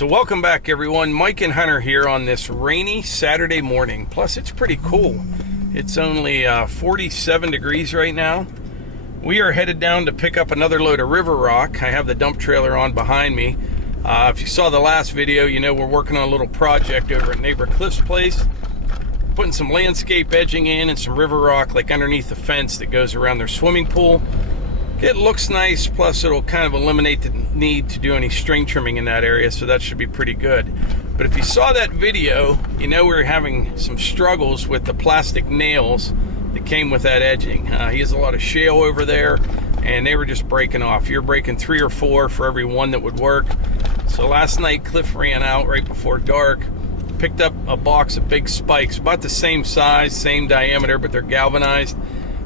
So welcome back everyone, Mike and Hunter here on this rainy Saturday morning. Plus it's pretty cool. It's only 47 degrees right now. We are headed down to pick up another load of river rock. I have the dump trailer on behind me. If you saw the last video, you know we're working on a little project over at neighbor Cliff's place. Putting some landscape edging in and some river rock like underneath the fence that goes around their swimming pool. It looks nice, plus it'll kind of eliminate the need to do any string trimming in that area, so that should be pretty good. But if you saw that video, you know we were having some struggles with the plastic nails that came with that edging. He has a lot of shale over there, and they were just breaking off. You're breaking 3 or 4 for every one that would work. So last night, Cliff ran out right before dark, picked up a box of big spikes, about the same size, same diameter, but they're galvanized.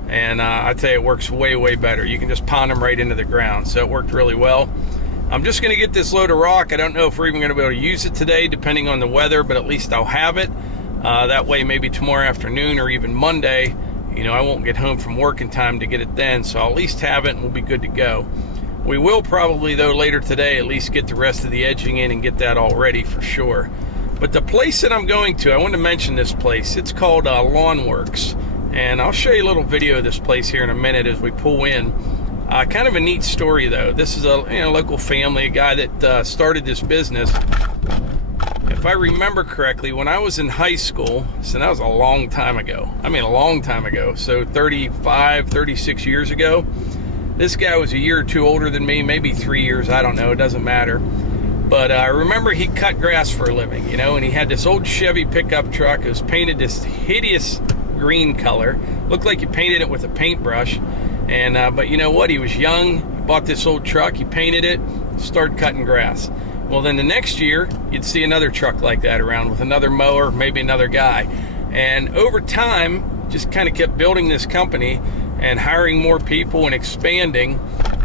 And I tell you, it works way, way better. You can just pound them right into the ground. So it worked really well. I'm just going to get this load of rock. I don't know if we're even going to be able to use it today, depending on the weather, but at least I'll have it. That way, maybe tomorrow afternoon or even Monday, you know, I won't get home from work in time to get it then. So I'll at least have it and we'll be good to go. We will probably, though, later today, at least get the rest of the edging in and get that all ready for sure. But the place that I'm going to, I want to mention this place. It's called Lawn Works. And I'll show you a little video of this place here in a minute as we pull in. Kind of a neat story though. This is a local family, a guy that started this business. If I remember correctly, when I was in high school, so that was a long time ago. I mean a long time ago, so 35, 36 years ago. This guy was a year or two older than me, maybe 3 years, I don't know, it doesn't matter. But I remember he cut grass for a living, you know, and he had this old Chevy pickup truck. It was painted this hideous green color, looked like you painted it with a paintbrush. And but you know what, he was young, he bought this old truck, he painted it, started cutting grass. Well, then the next year you'd see another truck like that around with another mower, maybe another guy. And over time just kind of kept building this company and hiring more people and expanding.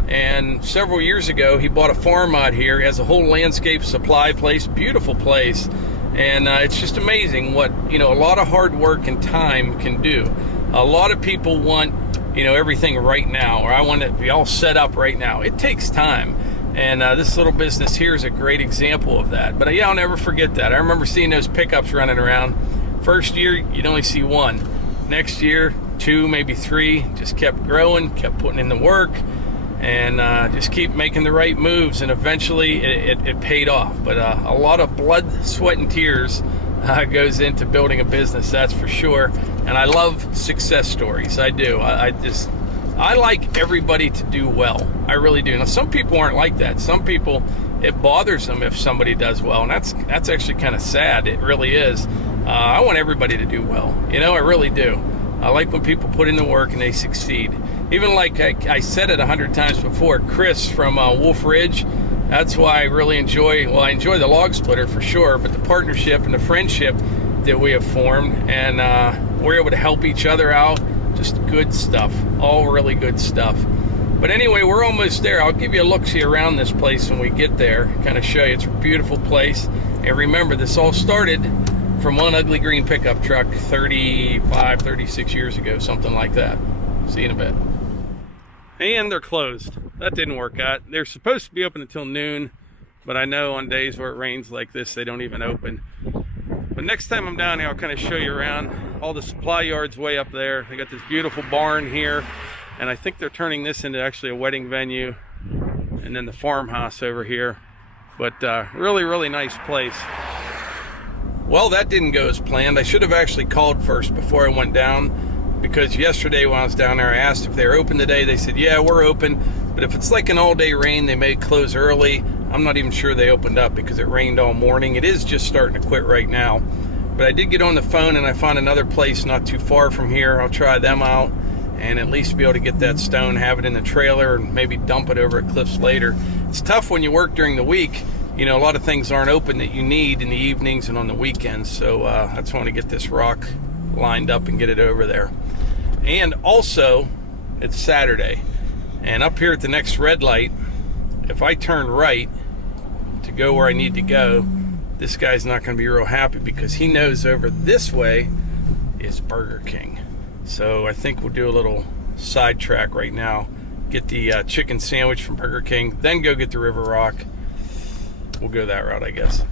And several years ago he bought a farm out here. He has a whole landscape supply place, beautiful place. And it's just amazing what, you know, a lot of hard work and time can do. A lot of people want, you know, everything right now, or I want it to be all set up right now. It takes time. And this little business here is a great example of that. But yeah, I'll never forget that. I remember seeing those pickups running around. First year, you'd only see 1. Next year, 2, maybe 3. Just kept growing, kept putting in the work. And just keep making the right moves, and eventually it paid off. But a lot of blood, sweat, and tears goes into building a business, that's for sure. And I love success stories, I do. I like everybody to do well, I really do. Now some people aren't like that. Some people, it bothers them if somebody does well, and that's actually kind of sad. It really is. I want everybody to do well, you know, I really do. I like when people put in the work and they succeed. Even like I said it 100 times before, Chris from Wolfe Ridge, that's why I really enjoy, well, I enjoy the log splitter for sure, but the partnership and the friendship that we have formed, and we're able to help each other out. Just good stuff, all really good stuff. But anyway, we're almost there. I'll give you a look-see around this place when we get there, kind of show you. It's a beautiful place. And remember, this all started from one ugly green pickup truck 35, 36 years ago, something like that. See you in a bit. And they're closed. That didn't work out. They're supposed to be open until noon, but I know on days where it rains like this, they don't even open. But next time I'm down here, I'll kind of show you around. All the supply yards way up there. They got this beautiful barn here, and I think they're turning this into actually a wedding venue, and then the farmhouse over here. But really, really nice place. Well, that didn't go as planned. I should have actually called first before I went down, because yesterday when I was down there, I asked if they were open today. They said, yeah, we're open, but if it's like an all-day rain, they may close early. I'm not even sure they opened up because it rained all morning. It is just starting to quit right now. But I did get on the phone and I found another place not too far from here. I'll try them out and at least be able to get that stone, have it in the trailer, and maybe dump it over at Cliff's later. It's tough when you work during the week. You know, a lot of things aren't open that you need in the evenings and on the weekends. So that's why I want to get this rock lined up and get it over there. And also, it's Saturday, and up here at the next red light, if I turn right to go where I need to go, this guy's not going to be real happy because he knows over this way is Burger King. So I think we'll do a little sidetrack right now, get the chicken sandwich from Burger King, then go get the river rock. we'll go that route, I guess.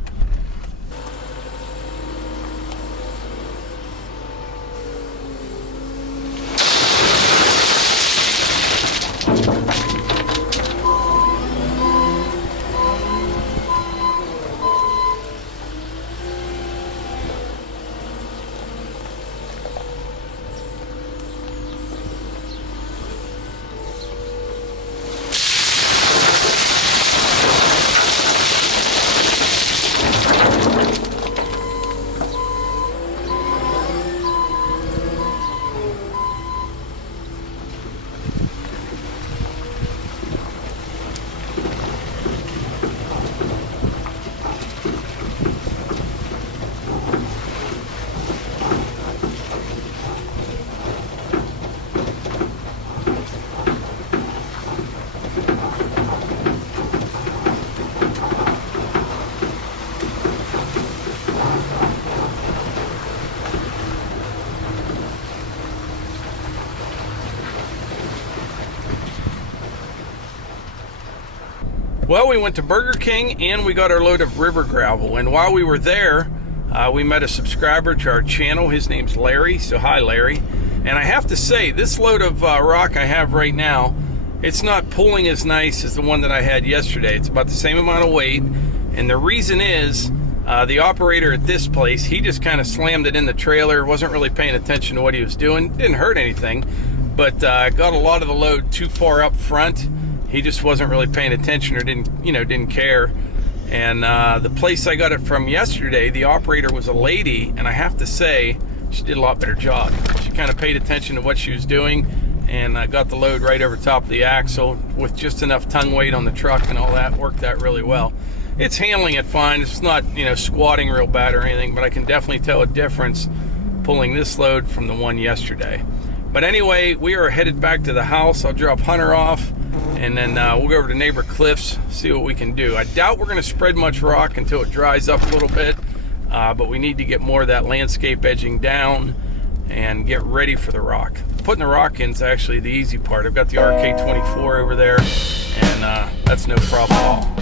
Well, we went to Burger King and we got our load of river gravel. And while we were there, we met a subscriber to our channel. His name's Larry. So hi, Larry. And I have to say, this load of rock I have right now, it's not pulling as nice as the one that I had yesterday. It's about the same amount of weight. And the reason is, the operator at this place, he just kind of slammed it in the trailer, wasn't really paying attention to what he was doing. Didn't hurt anything, but got a lot of the load too far up front. He just wasn't really paying attention or didn't care. And the place I got it from yesterday, the operator was a lady, and I have to say, she did a lot better job. She kind of paid attention to what she was doing, and got the load right over top of the axle with just enough tongue weight on the truck and all that. Worked that really well. It's handling it fine. It's not, squatting real bad or anything, but I can definitely tell a difference pulling this load from the one yesterday. But anyway, we are headed back to the house. I'll drop Hunter off, and then we'll go over to neighbor Cliff's, see what we can do. I doubt we're going to spread much rock until it dries up a little bit, but we need to get more of that landscape edging down and get ready for the rock. Putting the rock in is actually the easy part. I've got the RK24 over there, and that's no problem at all.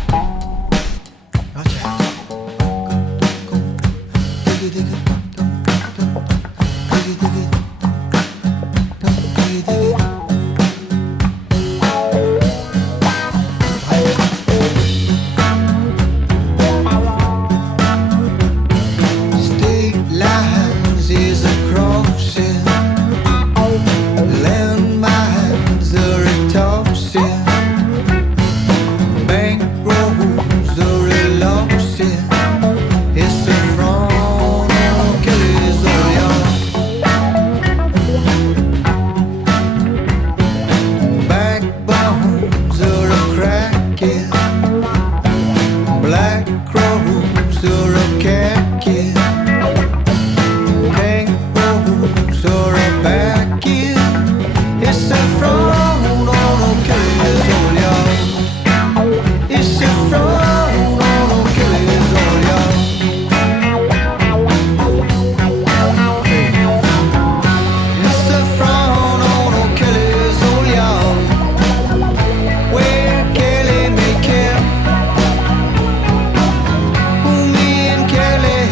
Kelly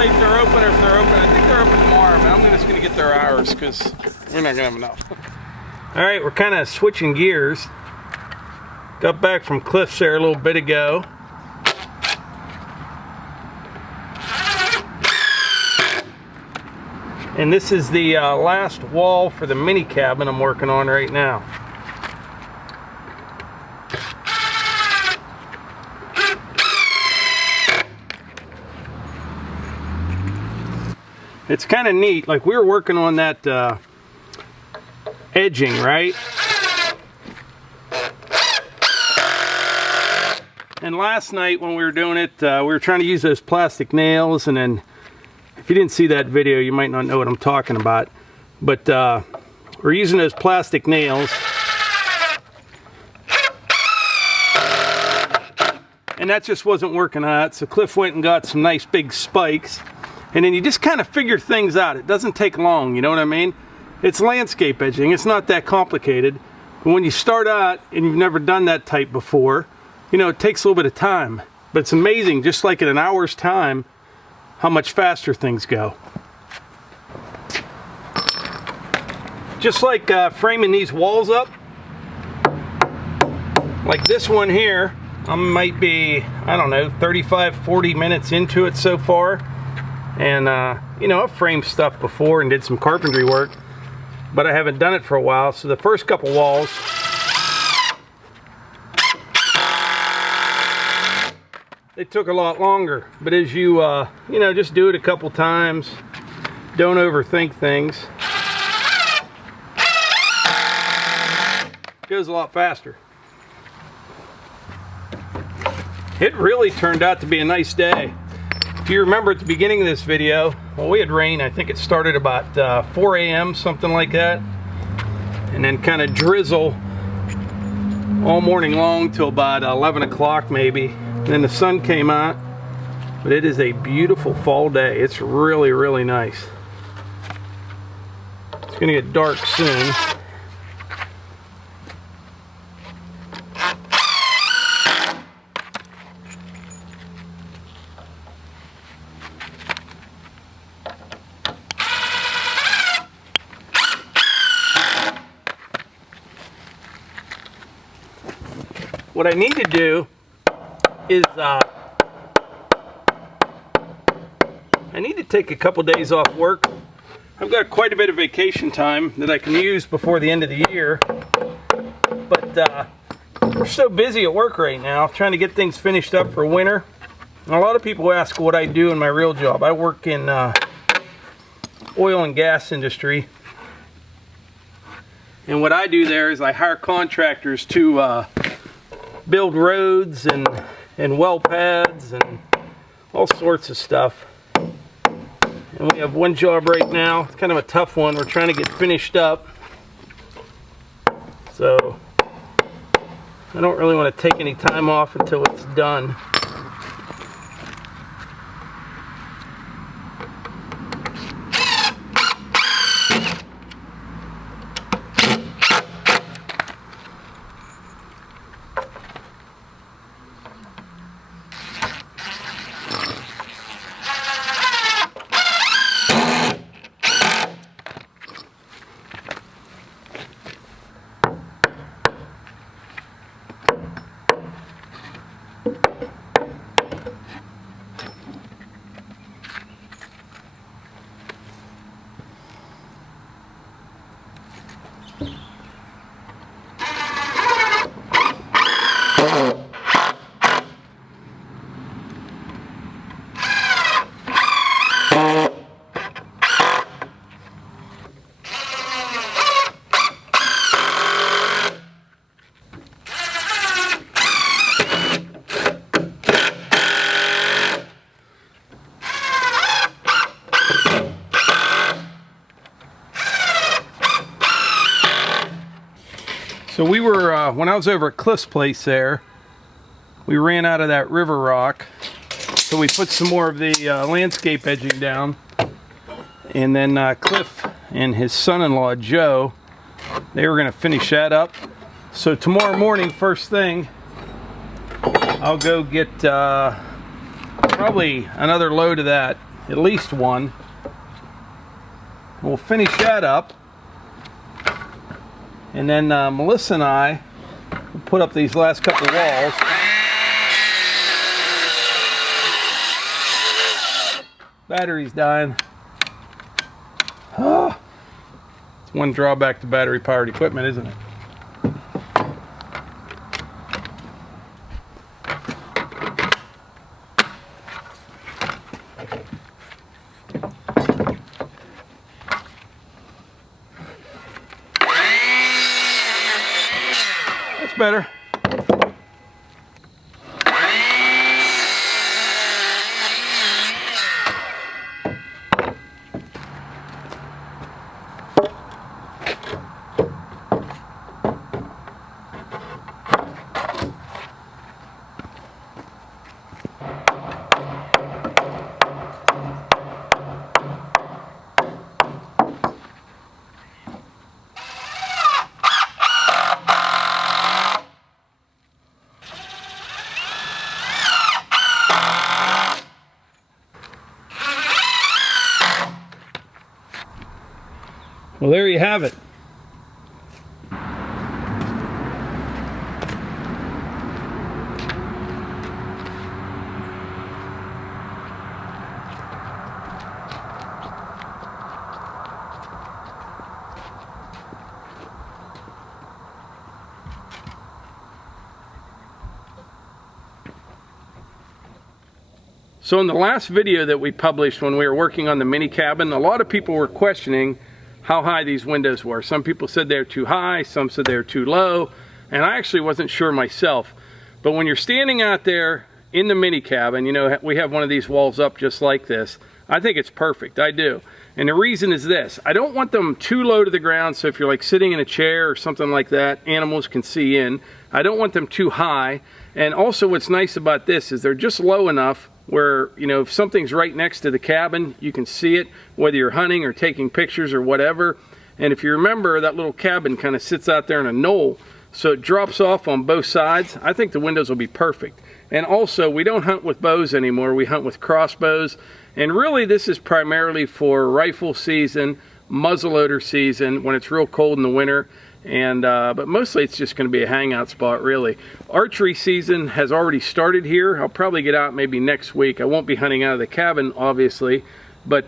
late they're open or if they're open. I think they're open tomorrow, but I'm just going to get their hours because we're not going to have enough. All right, we're kind of switching gears. Got back from Cliff's there a little bit ago. And this is the last wall for the mini cabin I'm working on right now. It's kind of neat, like we were working on that edging, right? And last night when we were doing it, we were trying to use those plastic nails, and then if you didn't see that video, you might not know what I'm talking about. But we're using those plastic nails. And that just wasn't working out, so Cliff went and got some nice big spikes. And then you just kind of figure things out. It doesn't take long, you know what I mean? It's landscape edging, it's not that complicated. But when you start out and you've never done that type before, you know, it takes a little bit of time. But it's amazing, just like in an hour's time, how much faster things go. Just like framing these walls up, like this one here, I might be, I don't know, 35, 40 minutes into it so far. And, you know, I've framed stuff before and did some carpentry work, but I haven't done it for a while. So the first couple walls, they took a lot longer. But as you, you know, just do it a couple times, don't overthink things, it goes a lot faster. It really turned out to be a nice day. If you remember at the beginning of this video, well, we had rain. I think it started about 4 a.m., something like that. And then kind of drizzle all morning long till about 11 o'clock maybe. And then the sun came out. But it is a beautiful fall day. It's really, really nice. It's going to get dark soon. What I need to do is I need to take a couple days off work. I've got quite a bit of vacation time that I can use before the end of the year, but we're so busy at work right now trying to get things finished up for winter. And a lot of people ask what I do in my real job. I work in oil and gas industry, and what I do there is I hire contractors to build roads and well pads and all sorts of stuff. And we have one job right now. It's kind of a tough one. We're trying to get finished up. So I don't really want to take any time off until it's done. So we were, when I was over at Cliff's place there, we ran out of that river rock. So we put some more of the landscape edging down. And then Cliff and his son-in-law, Joe, they were going to finish that up. So tomorrow morning, first thing, I'll go get probably another load of that at least one. We'll finish that up, and then Melissa and I will put up these last couple walls. Battery's dying. Oh, it's one drawback to battery powered equipment, isn't it? That's better. Well, there you have it. So in the last video that we published when we were working on the mini cabin, a lot of people were questioning how high these windows were. Some people said they're too high, some said they're too low, and I actually wasn't sure myself. But when you're standing out there in the mini cabin, you know, we have one of these walls up just like this, I think it's perfect, I do. And the reason is this: I don't want them too low to the ground, so if you're like sitting in a chair or something like that, animals can see in. I don't want them too high. And also what's nice about this is they're just low enough where, you know, if something's right next to the cabin, you can see it, whether you're hunting or taking pictures or whatever. And if you remember, that little cabin kind of sits out there in a knoll, so it drops off on both sides. I think the windows will be perfect. And also, we don't hunt with bows anymore, we hunt with crossbows. And really, this is primarily for rifle season, muzzleloader season, when it's real cold in the winter. And but mostly it's just going to be a hangout spot, really. Archery season has already started here. I'll probably get out maybe next week. I won't be hunting out of the cabin, obviously, but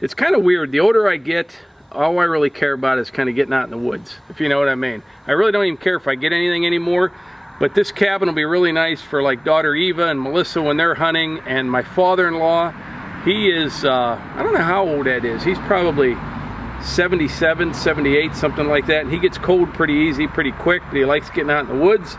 it's kind of weird. The older I get, all I really care about is kind of getting out in the woods, if you know what I mean. I really don't even care if I get anything anymore, but this cabin will be really nice for like daughter Eva and Melissa when they're hunting. And my father-in-law, he is I don't know how old Ed is. He's probably 77, 78, something like that. And he gets cold pretty easy, pretty quick, but he likes getting out in the woods,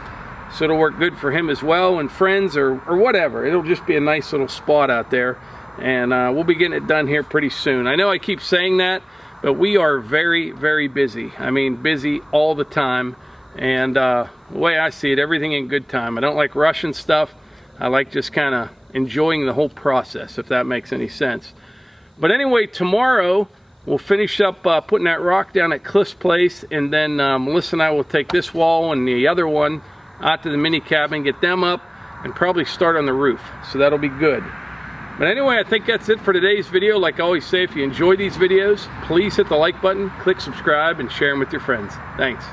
so it'll work good for him as well, and friends or whatever. It'll just be a nice little spot out there, and we'll be getting it done here pretty soon. I know I keep saying that, but we are very, very busy. I mean, busy all the time, and the way I see it, everything in good time. I don't like rushing stuff. I like just kind of enjoying the whole process, if that makes any sense. But anyway, tomorrow we'll finish up putting that rock down at Cliff's place, and then Melissa and I will take this wall and the other one out to the mini cabin, get them up, and probably start on the roof. So that'll be good. But anyway, I think that's it for today's video. Like I always say, if you enjoy these videos, please hit the like button, click subscribe, and share them with your friends. Thanks.